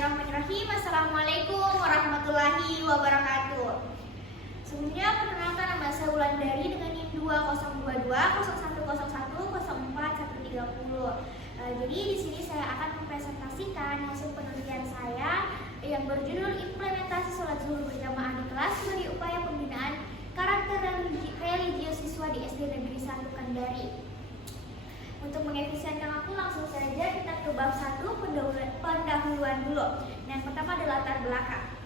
Bismillahirrahmanirrahim. Assalamualaikum warahmatullahi wabarakatuh. Sebelumnya perkenalkan, nama saya Wulandari dengan NIM 2022 0101 04 130. Jadi di sini saya akan mempresentasikan hasil penelitian saya yang berjudul implementasi sholat zuhur berjamaah di kelas sebagai upaya pembinaan karakter religius siswa di SD Negeri 1 Kendari. Untuk mengefisienkan waktu, langsung saja kita ke bab 1, pendahuluan dulu. Yang pertama adalah latar belakang.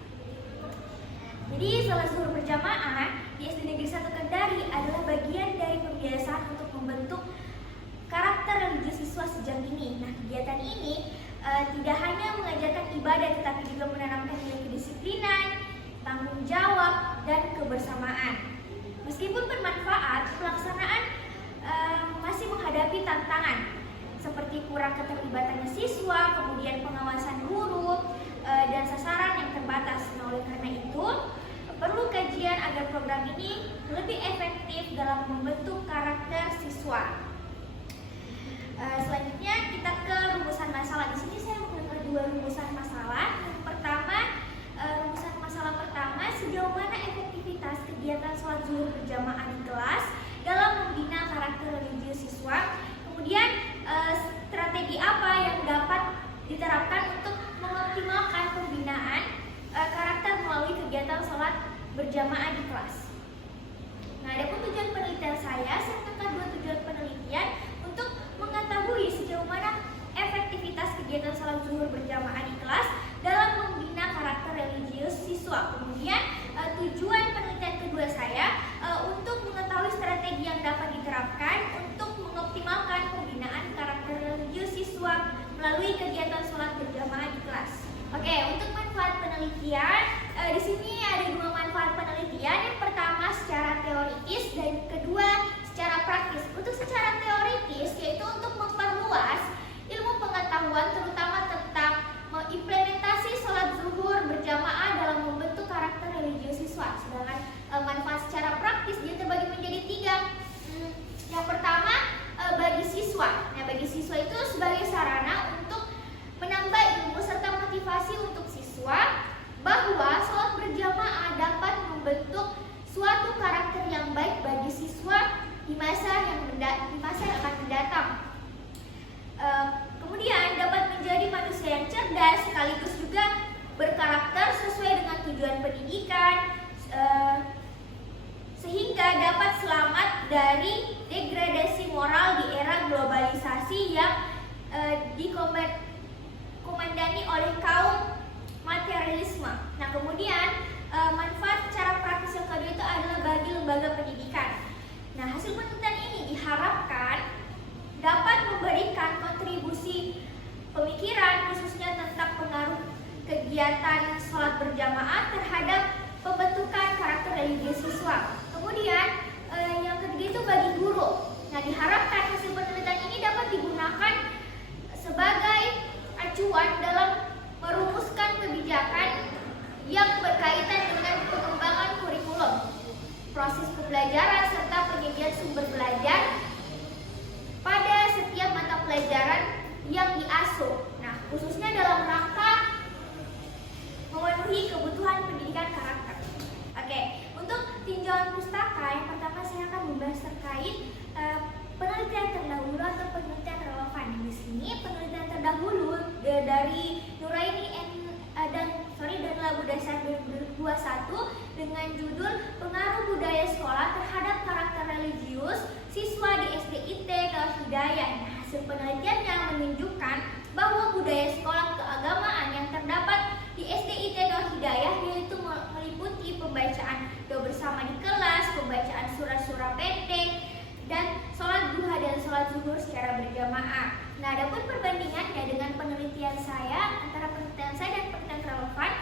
Jadi sholat zuhur berjamaah di SD Negeri 1 Kendari adalah bagian dari pembiasaan untuk membentuk karakter religius siswa sejak dini. Nah, kegiatan ini tidak hanya mengajarkan ibadah, tetapi juga menanamkan nilai kedisiplinan, tanggung jawab, dan kebersamaan. Meskipun bermanfaat, pelaksanaan masih menghadapi tantangan seperti kurang keterlibatannya siswa, kemudian pengawasan guru, dan sasaran yang terbatas. Nah, oleh karena itu, perlu kajian agar program ini lebih efektif dalam membentuk karakter siswa. Selanjutnya kita ke rumusan masalah. Di sini saya menggunakan dua rumusan masalah. Yang pertama, rumusan masalah pertama, sejauh mana efektivitas kegiatan sholat zuhur berjamaah di kelas dalam membina karakter religius siswa. Kemudian strategi apa yang dapat diterapkan untuk mengoptimalkan pembinaan karakter melalui kegiatan sholat berjamaah di kelas. Nah, adapun tujuan penelitian saya akan dua tujuan penelitian untuk mengetahui sejauh mana efektivitas kegiatan sholat zuhur berjamaah di kelas dalam membina karakter religius siswa. Kemudian tujuan penelitian kedua saya untuk mengetahui strategi yang dapat diterapkan untuk mengoptimalkan pembinaan karakter religius siswa melalui kegiatan sholat berjamaah di kelas. Oke, untuk manfaat penelitian, di sini ada dua manfaat penelitian. Yang pertama secara teoritis dan kedua secara praktis. Untuk secara teoritis yaitu untuk memperluas ilmu pengetahuan terutama tentang mengimplementasi sholat zuhur berjamaah dalam membentuk karakter religius siswa. Sedangkan manfaat secara praktis dia terbagi menjadi tiga. Yang pertama bagi siswa. Nah, bagi siswa itu sebagai sarana untuk menambah ilmu serta motivasi untuk siswa bahwa sholat berjamaah dapat membentuk suatu karakter yang baik bagi siswa di masa yang akan mendatang. Kemudian dapat menjadi manusia yang cerdas sekaligus juga berkarakter sesuai dengan tujuan pendidikan, sehingga dapat selamat dari degradasi moral di era globalisasi yang dikomandani oleh kaum materialisme. Nah, kemudian manfaat secara praktis yang kedua itu adalah bagi lembaga pendidikan. Nah, hasil penelitian ini diharapkan dapat memberikan kontribusi pemikiran khususnya tentang pengaruh kegiatan sholat berjamaah terhadap pembentukan karakter religius siswa. Kemudian yang ketiga itu bagi guru. Nah, diharapkan hasil penelitian ini dapat digunakan sebagai acuan dalam merumuskan kebijakan yang berkaitan dengan pengembangan kurikulum, proses pembelajaran serta penyediaan sumber belajar pada setiap mata pelajaran yang diasuh. Nah, khususnya dalam rangka memenuhi kebutuhan pendidikan karakter. Oke, untuk tinjauan pustaka yang pertama saya akan membahas terkait penelitian terdahulu atau penelitian relevan. Di sini penelitian terdahulu dari Nuraini dan Labu Dasar 2021 dengan judul Pengaruh Budaya Sekolah Terhadap Karakter Religius Siswa di SDIT Daul Hidayah. Nah, hasil penelitiannya menunjukkan bahwa budaya sekolah keagamaan yang terdapat di SDIT Daul Hidayah yaitu meliputi pembacaan doa bersama di kelas, pembacaan surah-surah pendek, dan sholat duha dan sholat zuhur secara berjamaah. Nah, adapun perbandingannya dengan penelitian saya, antara penelitian saya dan penelitian relevan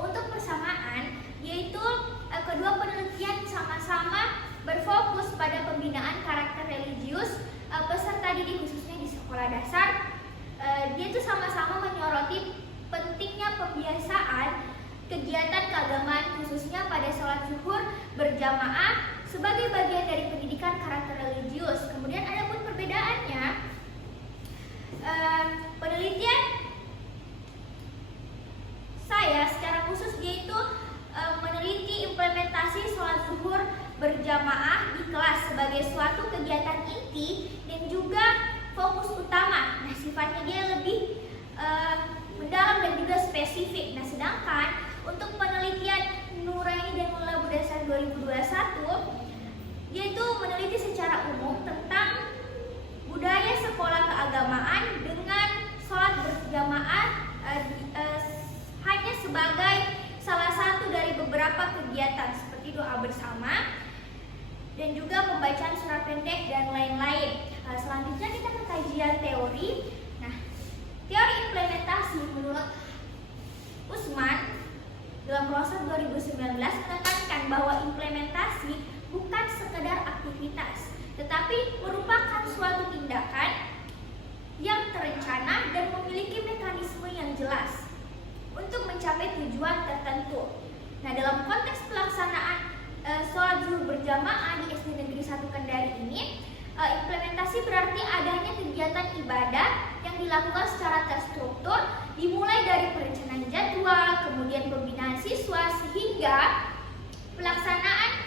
untuk persamaan, yaitu kedua penelitian sama-sama berfokus pada pembinaan karakter religius peserta didik khususnya di sekolah dasar. Dia itu sama-sama menyoroti pentingnya pembiasaan kegiatan keagamaan khususnya pada sholat zuhur berjamaah sebagai bagian dari pendidikan karakter religius. Kemudian adapun perbedaannya, penelitian berjamaah di kelas sebagai suatu kegiatan inti dan juga fokus utama. Nah, sifatnya dia lebih mendalam dan juga spesifik. Nah, sedangkan untuk penelitian Nuraini dan Maulana berdasar 2021, dia itu meneliti secara umum tentang budaya sekolah keagamaan dengan sholat berjamaah hanya sebagai salah satu dari beberapa kegiatan seperti doa bersama dan juga pembacaan surat pendek dan lain-lain. Selanjutnya kita ke kajian teori. Nah, teori implementasi menurut Usman dalam proses 2019 menekankan bahwa implementasi bukan sekedar aktivitas, tetapi merupakan suatu tindakan yang terencana dan memiliki mekanisme yang jelas untuk mencapai tujuan tertentu. Nah, dalam konteks pelaksanaan sholat zuhur berjamaah di SD Negeri 1 Kendari ini, implementasi berarti adanya kegiatan ibadah yang dilakukan secara terstruktur, dimulai dari perencanaan jadwal, kemudian pembinaan siswa sehingga pelaksanaan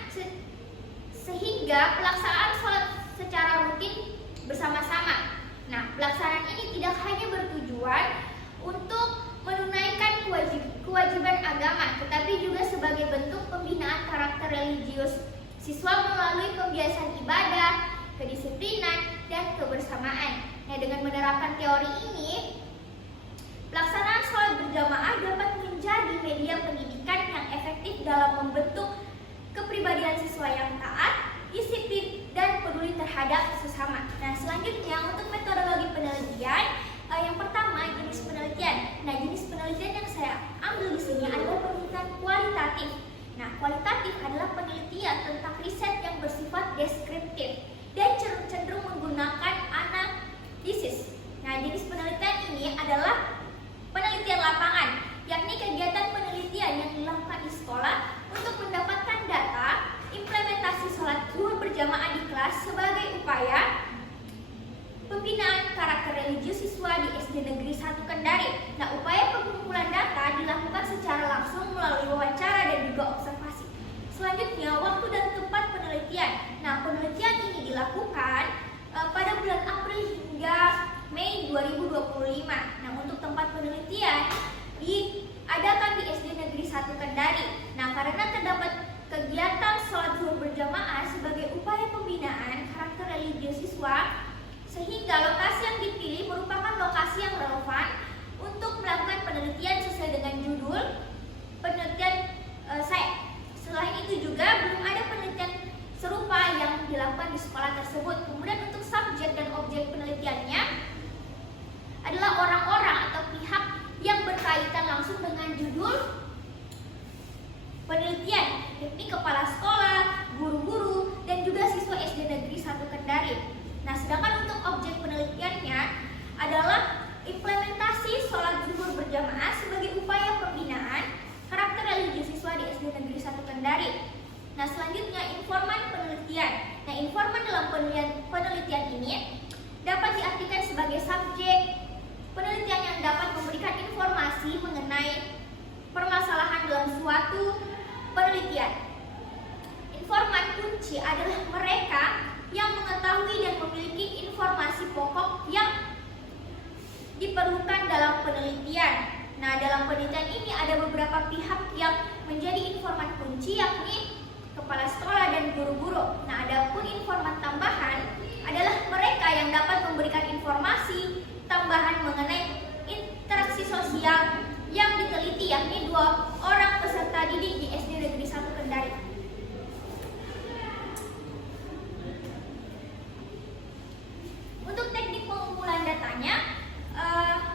sholat secara rutin bersama-sama. Nah, pelaksanaan ini tidak hanya bertujuan untuk menunaikan kewajiban agama, tetapi juga sebagai bentuk pembinaan karakter religius siswa melalui pembiasaan ibadah, kedisiplinan, dan kebersamaan. Nah, dengan menerapkan teori ini, pelaksanaan sholat berjamaah dapat menjadi media pendidikan yang efektif dalam membentuk kepribadian siswa yang taat, disiplin, dan peduli terhadap sesama. Nah, selanjutnya untuk metodologi penelitian, yang pertama jenis penelitian. Nah, jenis penelitian yang saya ambil di sini adalah penelitian kualitatif. Nah, kualitatif adalah penelitian tentang riset yang bersifat deskriptif dan cenderung menggunakan analisis. Nah, jenis penelitian ini adalah penelitian lapangan, yakni kegiatan penelitian yang dilakukan di sekolah untuk mendapatkan data implementasi sholat zuhur berjamaah di kelas sebagai upaya pembinaan karakter religius siswa di SD Negeri 1 Kendari. Nah, upaya pengumpulan data dilakukan secara langsung melalui wawancara dan juga observasi. Selanjutnya, waktu dan tempat penelitian. Nah, penelitian ini dilakukan pada bulan April hingga Mei 2025. Nah, untuk tempat penelitian diadakan di SD Negeri 1 Kendari. Nah, karena terdapat kegiatan sholat zuhur berjamaah sebagai upaya pembinaan karakter religius siswa, sehingga lokasi yang dipilih merupakan lokasi yang relevan untuk melakukan penelitian sesuai dengan judul penelitian saya. Selain itu juga belum ada penelitian serupa yang dilakukan di sekolah tersebut. Kemudian untuk subjek dan objek penelitiannya adalah orang-orang atau pihak yang berkaitan langsung dengan judul penelitian, yakni kepala sekolah, guru-guru, dan juga siswa SD Negeri 1 Kendari. Nah, sedangkan untuk objek penelitiannya adalah implementasi sholat zuhur berjamaah sebagai upaya pembinaan karakter religius siswa di SD Negeri 1 Kendari. Nah, selanjutnya informan penelitian. Nah, informan dalam penelitian ini dapat diartikan sebagai subjek penelitian yang dapat memberikan informasi mengenai permasalahan dalam suatu penelitian. Informan kunci adalah mereka yang mengetahui dan memiliki informasi pokok yang diperlukan dalam penelitian. Nah, dalam penelitian ini ada beberapa pihak yang menjadi informan kunci, yakni kepala sekolah dan guru-guru. Nah, adapun informan tambahan adalah mereka yang dapat memberikan informasi tambahan mengenai interaksi sosial yang diteliti, yakni 2 orang peserta didik di SD Negeri 1 Kendari. Untuk teknik pengumpulan datanya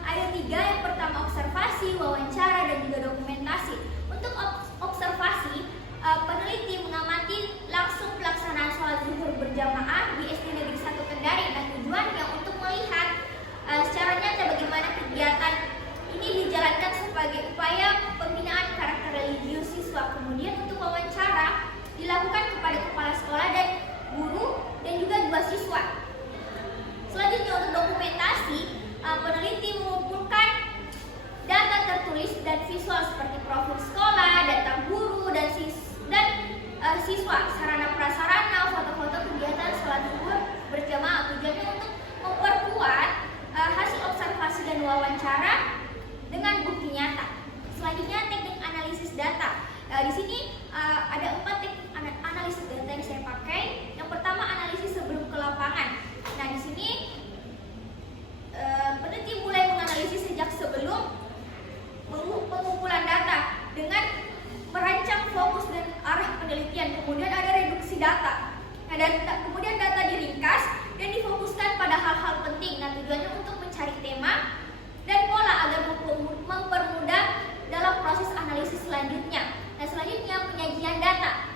ada 3. Yang pertama observasi, wawancara, dan juga dokumentasi. Untuk observasi, peneliti mengamati langsung pelaksanaan sholat zuhur berjamaah di SD Negeri 1 Kendari. Nah, tujuannya untuk melihat secara nyata bagaimana kegiatan ini dijalankan sebagai upaya pembinaan karakter religius siswa. Kemudian untuk wawancara dilakukan kepada kepala sekolah dan guru dan juga 2 siswa. Selanjutnya untuk dokumentasi, peneliti mengumpulkan data tertulis dan visual seperti profil sekolah, data guru dan siswa, sarana prasarana, wawancara dengan bukti nyata. Selanjutnya teknik analisis data. Di sini ada 4 teknik analisis data yang saya pakai. Yang pertama, analisis sebelum ke lapangan. Nah, di sini peneliti mulai menganalisis sejak sebelum pengumpulan data dengan merancang fokus dan arah penelitian. Kemudian ada reduksi data. Nah, kemudian data diringkas dan difokuskan pada hal-hal penting. Nah, tujuannya untuk mencari tema dan pola agar mempermudah dalam proses analisis selanjutnya. Nah, selanjutnya penyajian data.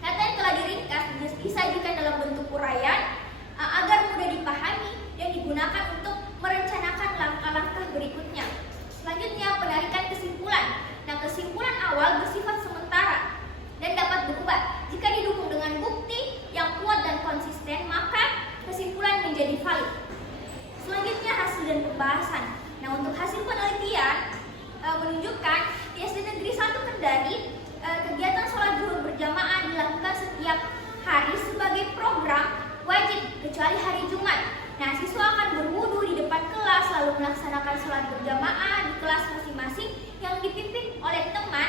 Data yang telah diringkas disajikan dalam bentuk uraian agar mudah dipahami dan digunakan untuk merencanakan langkah-langkah berikutnya. Selanjutnya penarikan kesimpulan. Nah, kesimpulan awal bersifat sementara dan dapat berubah. Jika didukung dengan bukti yang kuat dan konsisten, maka kesimpulan menjadi valid. Selanjutnya hasil dan pembahasan. Nah, untuk hasil penelitian menunjukkan di SD Negeri 1 Kendari kegiatan sholat zuhur berjamaah dilakukan setiap hari sebagai program wajib kecuali hari Jumat. Nah, siswa akan berwudu di depan kelas lalu melaksanakan sholat berjamaah di kelas masing-masing yang dipimpin oleh teman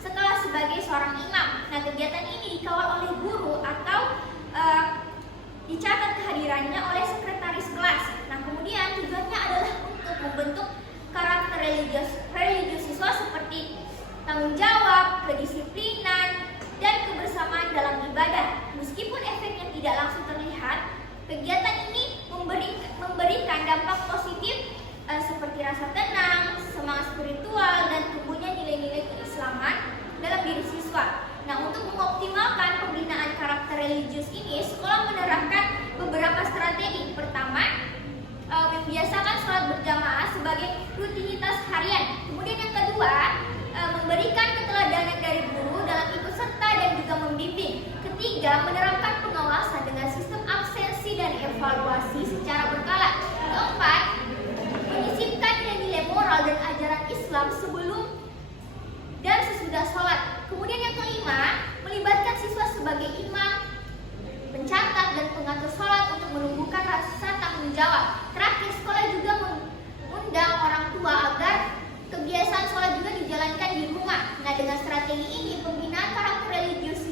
setelah sebagai seorang imam. Nah, kegiatan ini dikawal oleh guru atau dicatat kehadirannya oleh sekretaris kelas. Nah, kemudian tujuannya adalah untuk membentuk karakter religius siswa seperti tanggung jawab, kedisiplinan, dan kebersamaan dalam ibadah. Meskipun efeknya tidak langsung terlihat, kegiatan ini memberikan dampak positif seperti rasa tenang, semangat spiritual, dan tumbuhnya nilai-nilai keislaman dalam diri siswa. Nah, untuk mengoptimalkan pembinaan karakter religius ini, sekolah menerapkan beberapa strategi. Pertama, membiasakan sholat berjamaah sebagai rutinitas harian. Kemudian yang kedua, memberikan keteladanan dari guru dalam ikut serta dan juga membimbing. Ketiga, menerapkan pengawasan dengan sistem absensi dan evaluasi secara berkala. Keempat, menyisipkan nilai moral dan ajaran Islam sebelum dan sesudah sholat. Kemudian yang kelima, melibatkan siswa sebagai imam, pencatat, dan pengatur sholat untuk menumbuhkan rasa tanggung jawab. Terakhir, sekolah juga mengundang orang tua agar kebiasaan sholat juga dijalankan di rumah. Nah, dengan strategi ini, pembinaan karakter religius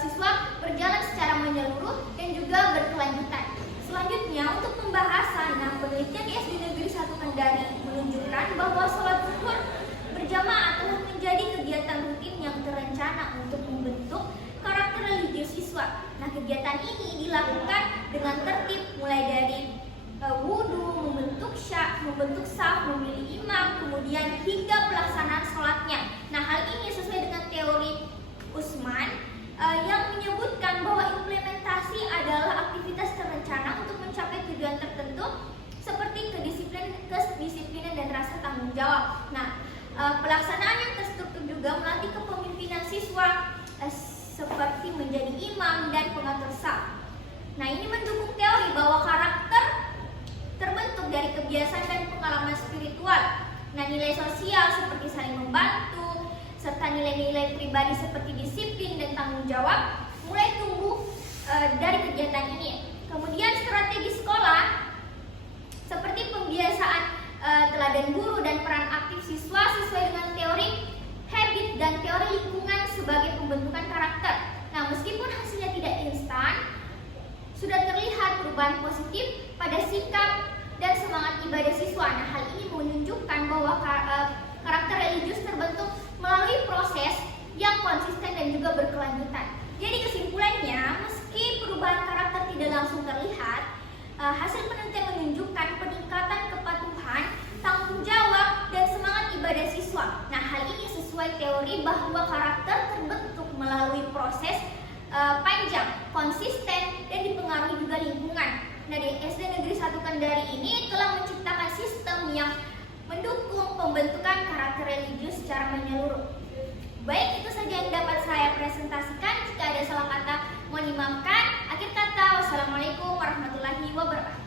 siswa berjalan secara menyeluruh dan juga berkelanjutan. Selanjutnya, untuk pembahasan, penelitian di SD Negeri 1 Kendari menunjukkan bahwa sholat zuhur berjamaah telah menjadi kegiatan rutin yang terencana untuk membentuk karakter religius siswa. Nah, kegiatan ini dilakukan dengan tertib mulai dari wudu, membentuk saf, memilih imam, kemudian hingga pelaksanaan sholatnya. Nah, hal ini sesuai dengan teori Usman yang menyebutkan bahwa implementasi adalah aktivitas terencana untuk mencapai tujuan tertentu seperti kedisiplinan dan rasa tanggung jawab. Nah, pelaksanaan yang terstruktur juga melatih kepemimpinan siswa seperti menjadi imam dan pengatur saf. Nah, ini mendukung teori bahwa karakter terbentuk dari kebiasaan dan pengalaman spiritual. Nah, nilai sosial seperti saling membantu serta nilai-nilai pribadi seperti disiplin dan tanggung jawab mulai tumbuh dari kegiatan ini. Kemudian strategi sekolah seperti pembiasaan teladan guru dan peran aktif siswa sesuai dengan teori habit dan teori lingkungan sebagai pembentukan karakter. Nah, meskipun hasilnya tidak instan, sudah terlihat perubahan positif pada sikap dan semangat ibadah siswa. Nah, hal ini menunjukkan bahwa karakter religius terbentuk melalui proses yang konsisten dan juga berkelanjutan. Jadi kesimpulannya, meski perubahan karakter tidak langsung terlihat, hasil penelitian menunjukkan peningkatan kepatuhan, tanggung jawab, dan semangat ibadah siswa. Nah, hal ini sesuai teori bahwa karakter terbentuk melalui proses panjang, konsisten, dan dipengaruhi juga lingkungan. Nah, di SD Negeri 1 Kendari ini telah menciptakan sistem yang mendukung pembentukan karakter religius secara menyeluruh. Baik, itu saja yang dapat saya presentasikan. Jika ada salah kata, mohon dimaafkan. Akhir kata, wassalamualaikum warahmatullahi wabarakatuh.